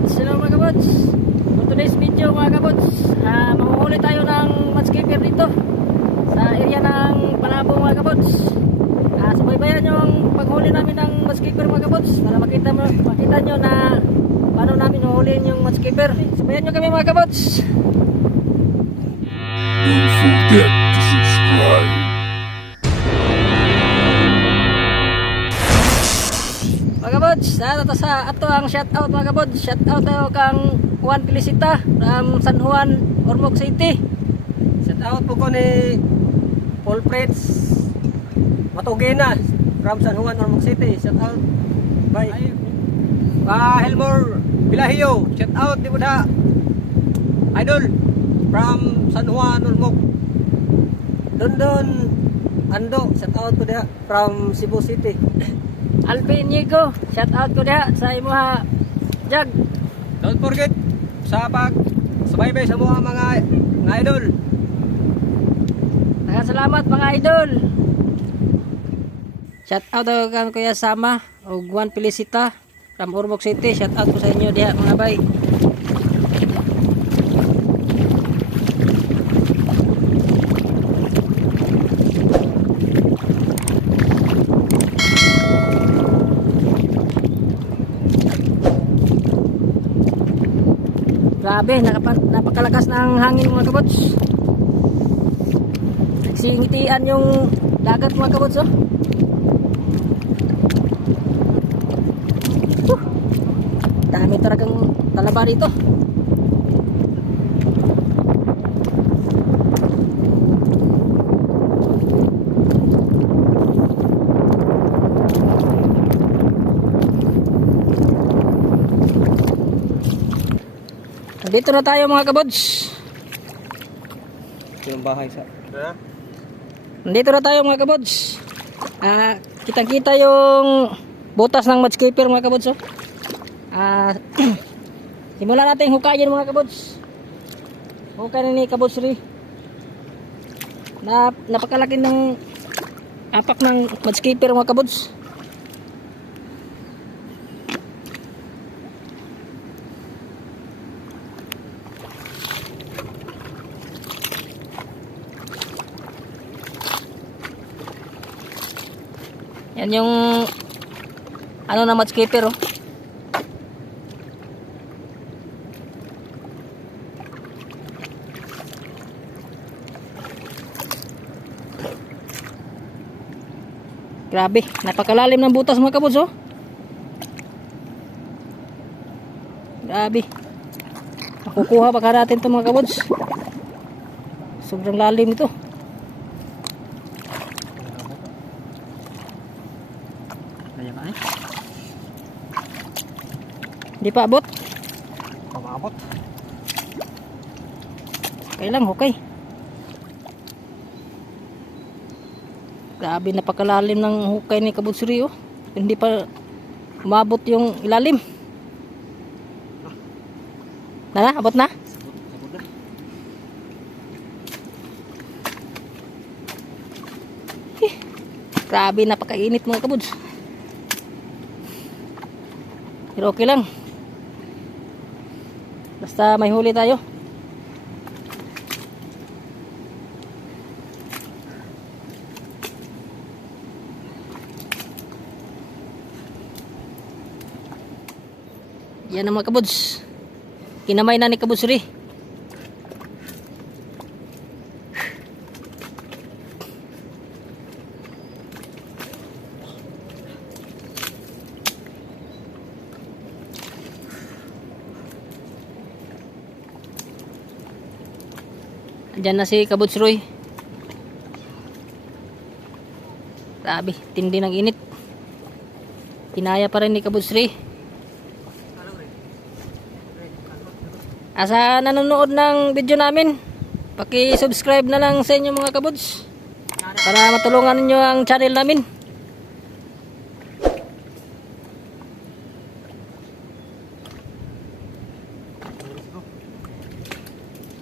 kabots, hello mga kabots. For today's video mga kabots, mahuhuli tayo ng mudskipper dito sa area ng Panabong mga kabots. Subaybayan nyo ang paghuli namin ng mudskipper mga kabots para makita nyo na paano namin huhulihin yung mudskipper. Subayan nyo kami mga kabots. Don't forget to subscribe. Mga kabods, ato ang shoutout mga kabods. Shoutout tayo kang Juan Felicita from San Juan, Ormoc City. Shoutout po ko ni Paul Fritz Matugina from San Juan, Ormoc City. Shoutout by Helmore Bilahio. Shoutout di mo da Idol from San Juan, Ormoc. Dondon Ando. Shoutout ko da from Cebu City. Alvin Nigo, shoutout ko diha sa imuha Jag. Don't forget sa subaybay sa mga idol. Salamat mga idol. Shoutout daw kan Kuya Sama o Juan Felicita from Ormoc City. Shoutout ko sa inyo diha mga bay. Grabe, napakalakas ng hangin mga kabots. Nagsingitian yung dagat mga kabots, oh. Dami talagang talaba dito. Dito na tayo mga kabods. Yung bahay sa Nandito na tayo mga kabods. Kitang-kita yung butas ng mudskipper mga kabods, oh. Simulan natin hukayin mga kabods. Hukay na ni Kabods Ri. Napakalaki ng apak ng mudskipper mga kabods. Yan yung ano na mudskipper, oh. Grabe, napakalalim ng butas mga kabods, oh. Grabe. Makukuha baka natin ito mga kabods. Sobrang lalim ito. Hindi pa abot. pamabot. Kailang okay. Grabe, napakalalim ng hukay ni Kabods Ri, oh. Hindi pa umabot yung ilalim. Abot na? Grabe, napakainit mga kabods. Pero okay lang. Basta may huli tayo. Yan ang mga kabods. Kinamay na ni Kabods Ri. Diyan na si Kabods Roy. Grabe, tindi ng init. Kinaya pa rin ni Kabods Ri. Asa nanonood ng video namin, paki-subscribe na lang sa inyo mga kabods para matulungan niyo ang channel namin.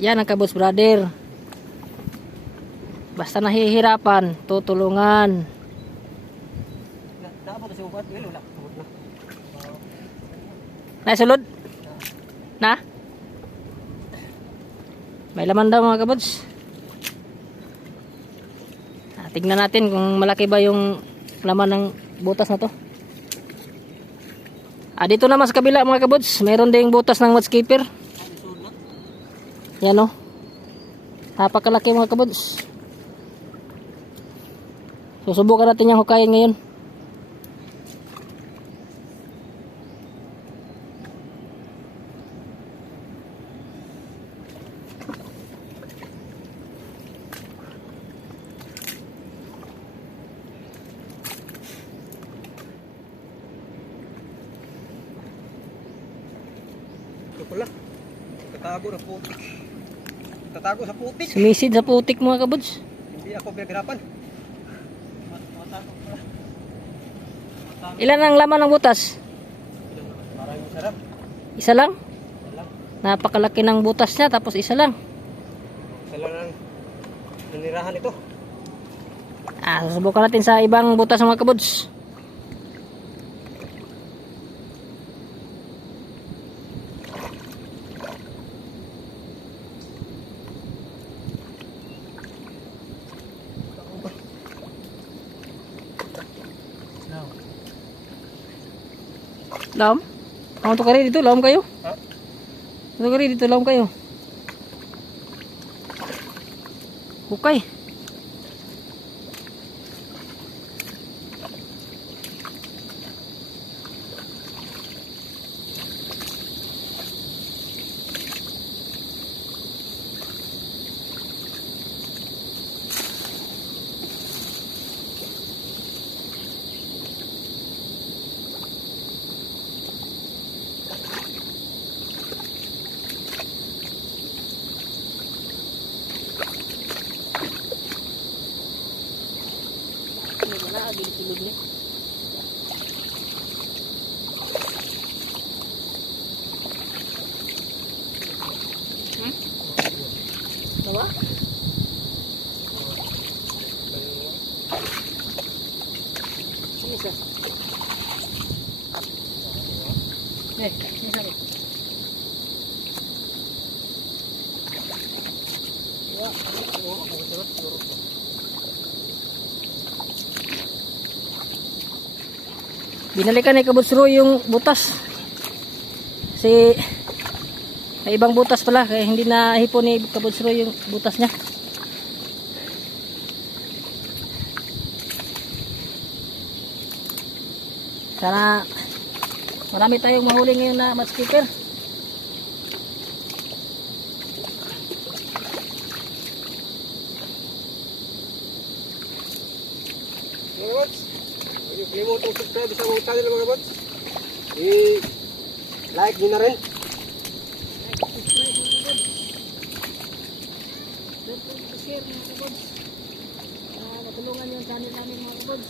Yan ang Kabods brother. Basta nahihirapan, tutulungan. Naisulod? Na? May laman daw mga kabuds. Tignan natin kung malaki ba yung laman ng butas na to. Dito naman sa kabila mga kabuds, mayroon ding butas ng mudskipper. Yan o. Napakalaki mga kabuds. Susubukan natin yung hukayin ngayon. Ito pala. Tatago ng putik. Tatago sa putik. Sumisid sa putik mga kabuds. Hindi ako pinaghirapan. Ilan ang laman ng butas? Maraming sarap. Isa lang? Lang. Napakalaki ng butas niya tapos isa lang. Sa lang ang nanirahan ito. Susubukan natin sa ibang butas mga kabuds. Laom? Ang to kari dito, laom kayo? Ha? Ito kari dito, laom kayo. Hukay. Diba? Ini siya. Ini siya. Binalikan ni Kabuds Roy yung butas. Kasi may ibang butas pala kaya hindi na hipon ni Kabuds Roy yung butas niya. Sana marami tayong mahuli ngayon na mudskipper. Mga bots, huwag niyo kalimutang subscribe sa mga channel mga bots. I-like nyo na rin. Share mga kabuds. Matulungan yung channel namin mga kabuds.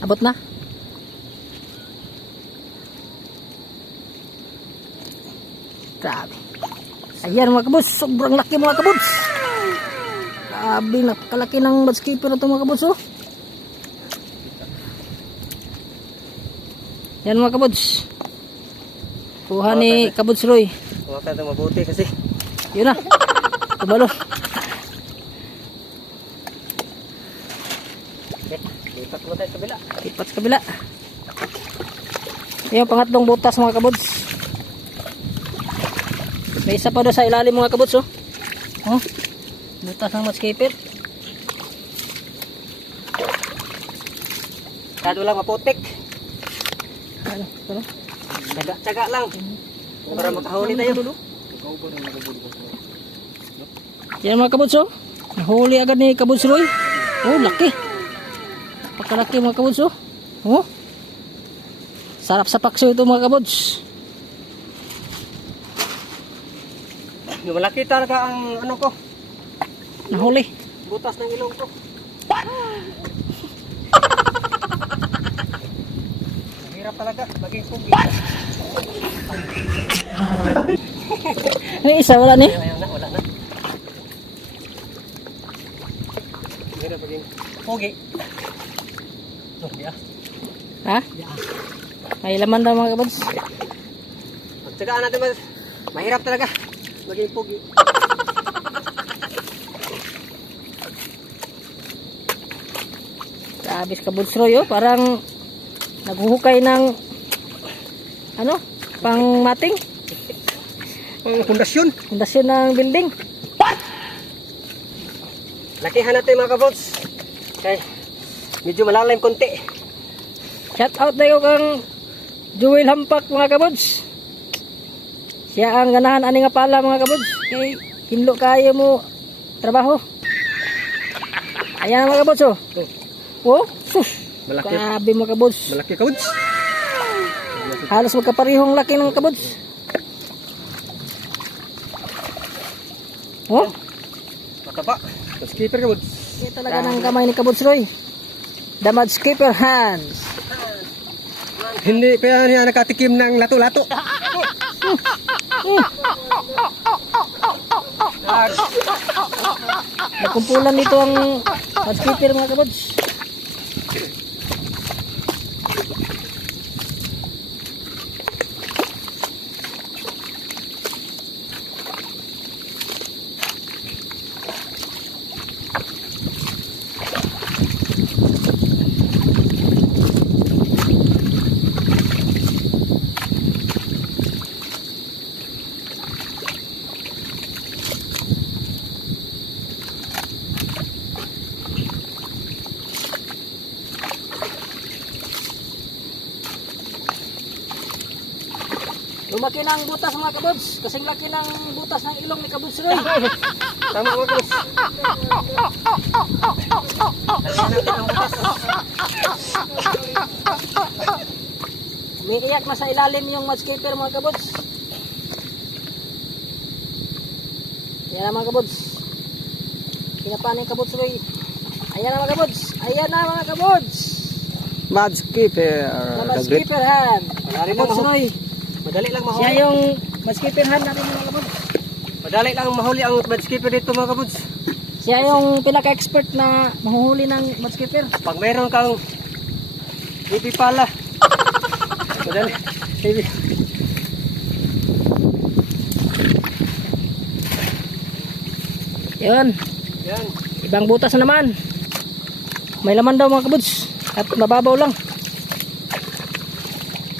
Abot na. Grabe. Ayan mga kabuds, sobrang laki mga kabuds. Grabe, nakalaki ng mudskipper na ito mga kabuds. Oh. Yan mga kabuds. Kuha ni Kabuds Roy. Huwag ka ito mabuti kasi. Yun na. Tumalo. Lipat mo tayo sa kabila. Lipat sa kabila. Yung pangatlong butas mga kabuds. May isa pa doon sa ilalim mga kabuds. Oh. Oh. Butas ng mudskipper. Kado lang maputik. Ano? Ano? Tsaga lang. Para makahuli tayo. Yan mga kabuds. Oh. Nahuli agad ni Kabuds Roy. Oh, laki. Napakalaki mga kabuds. Oh. Oh. Sarap sa pakso ito mga kabuds. Malaki talaga ang ano ko. Nahuli. butas ng ilong ko. Mahirap talaga maging pugi. Ang isa, wala ni. Ayaw na, wala na. Mahirap maging pugi. Oh, di ah. Ha? May laman daw mga kabuds. Pagtsagaan natin mas mahirap talaga maging pugi. Sabis kabuds Roy, oh. Parang naghuhukay ng ano? Pang mating. Ang pundasyon. Pundasyon ng building. Lakihan natin mga kabots. Okay. Medyo malalim konti. Shout out tayo kang Joel Hampak mga kabuds. Siya ang ganahan ani nga pala mga kabuds. Kay hinlo kayo mo trabaho. Ayan mga kabuds, oh. Oh, sus. Malaki. Grabe mga kabuds. Malaki kabots. Halos magkaparihong laki ng kabuds. Oh, Mataba. Skipper kabots. ito talaga ng kamay ni kabuds Roy. The mud skipper hands. Hindi pa yan nakatikim ng lato-lato. Nagkumpulan dito ang mud skipper mga kabuds. Lumaki ng butas mga kabuds. Kasing laki ng butas ng ilong ni kabuds Roy. Tama mga kabots. Lagyan natin ang butas. Umiiyak na sa ilalim yung mud skipper mga kabuds. Ayan na mga kabuds. Kinapaan yung kabuds Roy. Ayan na mga kabuds. Ayan na mga kabuds. Mud skipper. The mud skipper hand. Wala rin Kabuds Roy. Madali lang Siya mahuli. yung mud skipper hand natin mga kabuds. Madali lang mahuli ang mud skipper dito mga kabots. Siya yung pinaka-expert na mahuhuli ng mud skipper. Pag mayroon kang baby pala. Madali. Baby. Yun. Yan. Ibang butas na naman. May laman daw mga kabuds. At mababaw lang.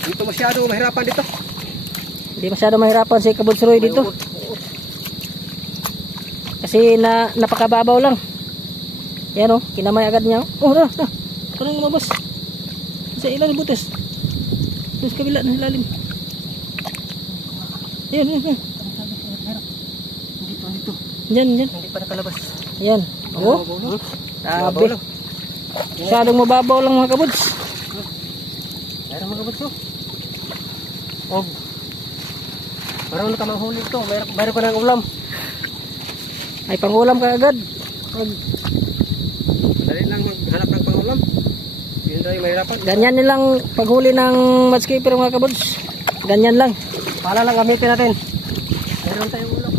Dito masyado mahirapan dito. Hindi masyado mahirapan si kabuds Roy dito. Kasi napakababaw lang. Yan, oh, kinamay agad niya. Oh, parang lumabas. Sa ilan butas. Sa kabila ng ilalim. Yan. Dito. Yan. Hindi pa nakalabas. Yan. Oh, Babaw sabi. lang. Masyadong mababaw lang mga kabuds. Mayroon mga kabots oh. Oh. Parang nakamahuli ito. Mayroon ka ng ulam. Ay pangulam ka agad. Dali lang maghanap ng pangulam. Yun daw yung mahirapan. Ganyan nilang paghuli ng mud skipper mga kabuds. Ganyan lang. Pala lang gamitin natin. Mayroon tayong ulam.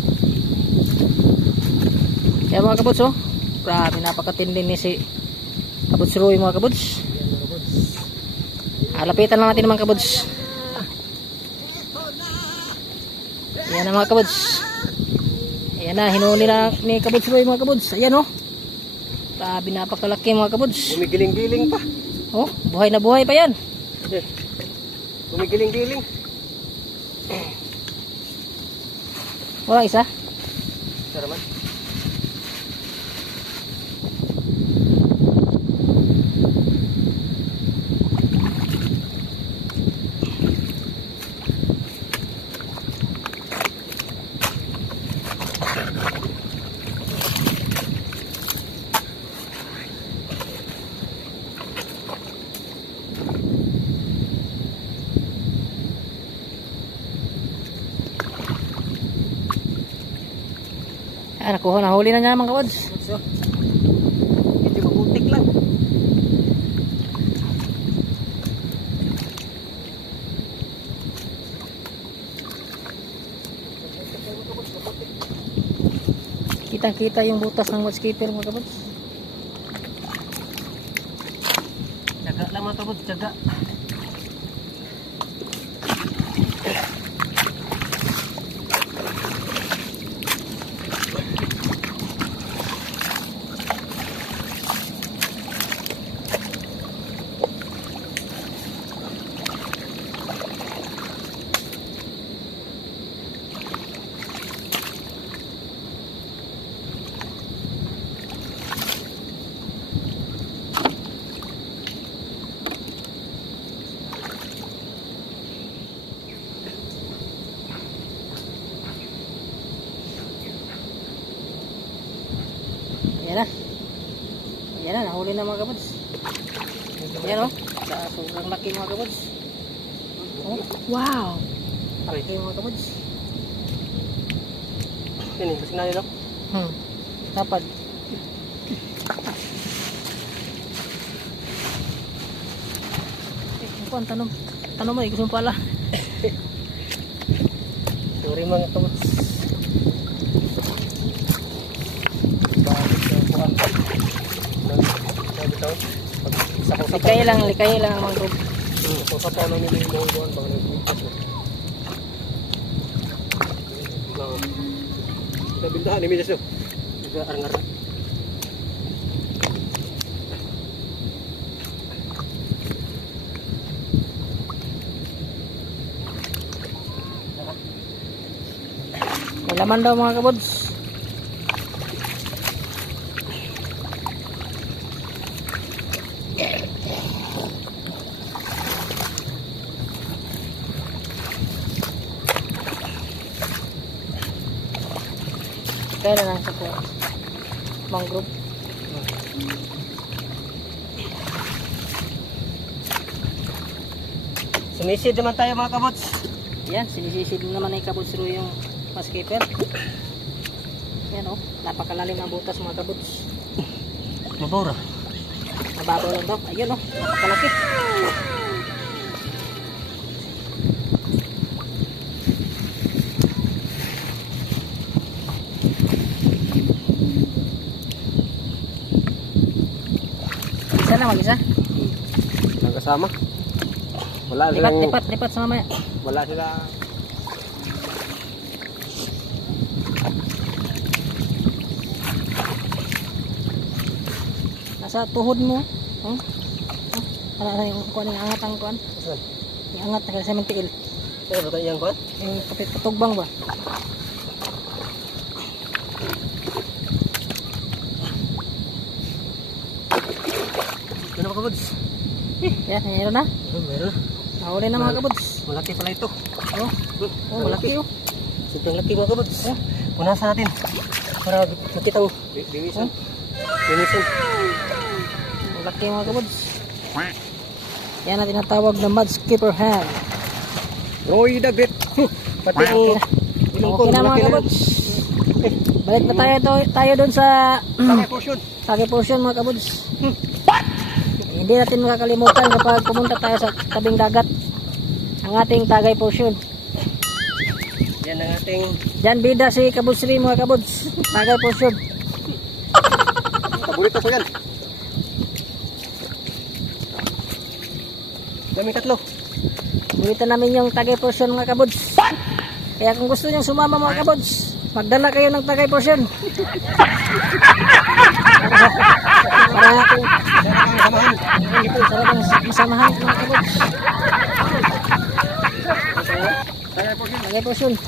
Kaya mga kabuds, oh. Grabe, napakatindi ni si kabuds Roy mga kabuds. Lapitan lang natin mga kabuds. Ayan na mga kabuds. Ayan na, hinuli na ni kabuds Roy mga kabuds. Ayan, oh. Grabe, napakalaki mga kabuds. Gumigiling-giling pa. Oh, buhay na buhay pa yan. Gumigiling-giling. Wala isa. Tara man. Nakuha, nahuli na niya mga kabuds. So, kitang-kita yung butas ng mud skipper mga kabuts. Jaga lang mga kabuts, jaga. Ayan na. Ayan na, nahuli na mga kabuts. Ayan o. Sa sobrang laki mga kabuts. Oh, wow! Laki mga kabuts. Ini, kasi na yun, no? Tapad. Ang tanong mo, gusto mo pala. Sorry mga kabuts. Likay lang ang mga group. Sasapaw lang nila yung mga buwan bang nagpuntas mo. Nabindahan ni Midas yun. Nag-arang-arang. May laman daw mga kabuts. Kaya na lang sa po. Mangrove. Sumisid naman tayo mga kabots. Yan, sinisisid naman ay kabuts yung maskipper. Yan o, napakalalim ng butas mga kabuts. Mabura. Mababaw lang daw. Ayun o, napakalaki. Isa na, mag-isa. Nagkasama. Wala silang... Lipat sa mamaya. Wala sila... Nasa tuhod mo. Oh. Ano yung kuan, yung angat ang kuan. Saan? Yung angat na sa mentiil. Saan ba tayo yung kuhan? Yung patugbang ba? Ano mga kabots? Yan, mayroon na. Meron na. Nahuli na mga kabuts. Malaki pala ito. Oh, malaki oh. Sobrang laki mga kabots. Punasan natin. Para makita mo. Binisan. Binisan. Malaki mga kabuts. Yan ang tinatawag na mud skipper hand. Roy the Great. Pati ang ilong ko. Okay na mga kabuts. Balik na tayo doon sa Tagay portion. Tagay portion mga kabuts. Hindi natin makakalimutan kapag pumunta tayo sa tabing dagat ang ating Tagay portion. Yan ang ating... Diyan bida si Kabutsri mga kabuts. Tagay portion. Paborito ko yan. Daming tatlo. Bulitan namin yung Tagay portion mga kabuts. Kaya kung gusto nyo sumama mga kabuts, magdala kayo ng Tagay portion. Para sarap ang masamahan mga kabuts. Tagay portion.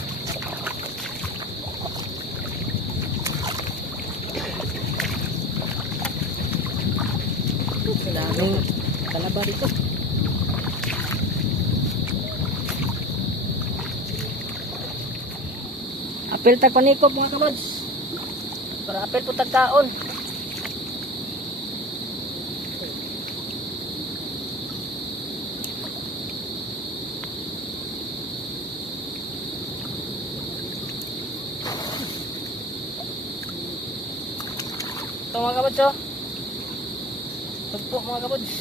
Daming kalaba dito. Apel tag panikop mga kabuts. Para apel po tagkaon. Ito mga kabuts oh. Tagpo mga kabuts.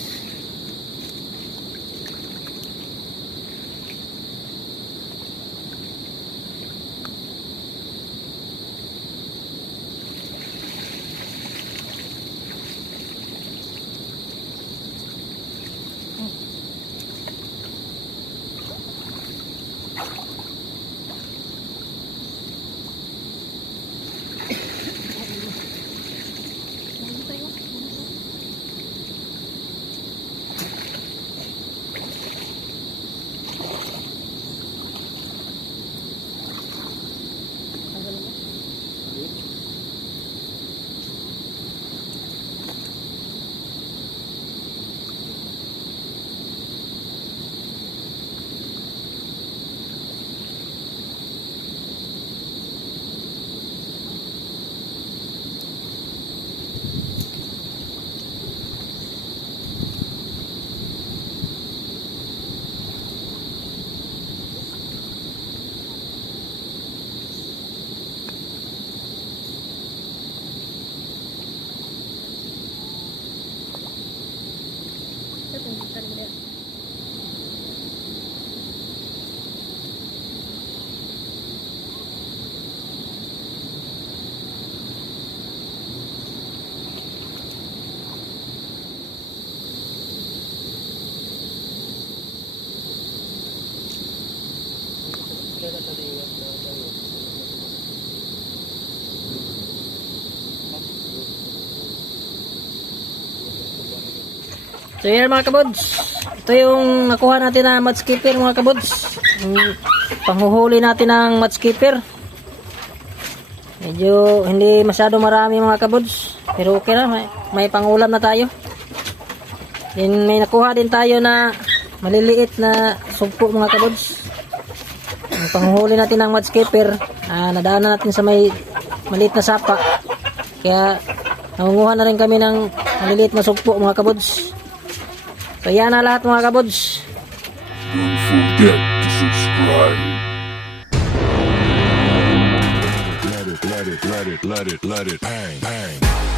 So yan mga kabods, ito yung nakuha natin na mudskipper mga kabods, yung panghuhuli natin ng mudskipper. Medyo hindi masyado marami mga kabods, pero okay na, may pangulam na tayo. Then may nakuha din tayo na maliliit na sugpo mga kabods. Yung panghuhuli natin ng mudskipper, nadaanan natin sa may maliit na sapa, kaya nangunguha na rin kami ng maliliit na sugpo mga kabods. So yan na lahat mga kabods. Don't forget to subscribe. Let it bang, bang.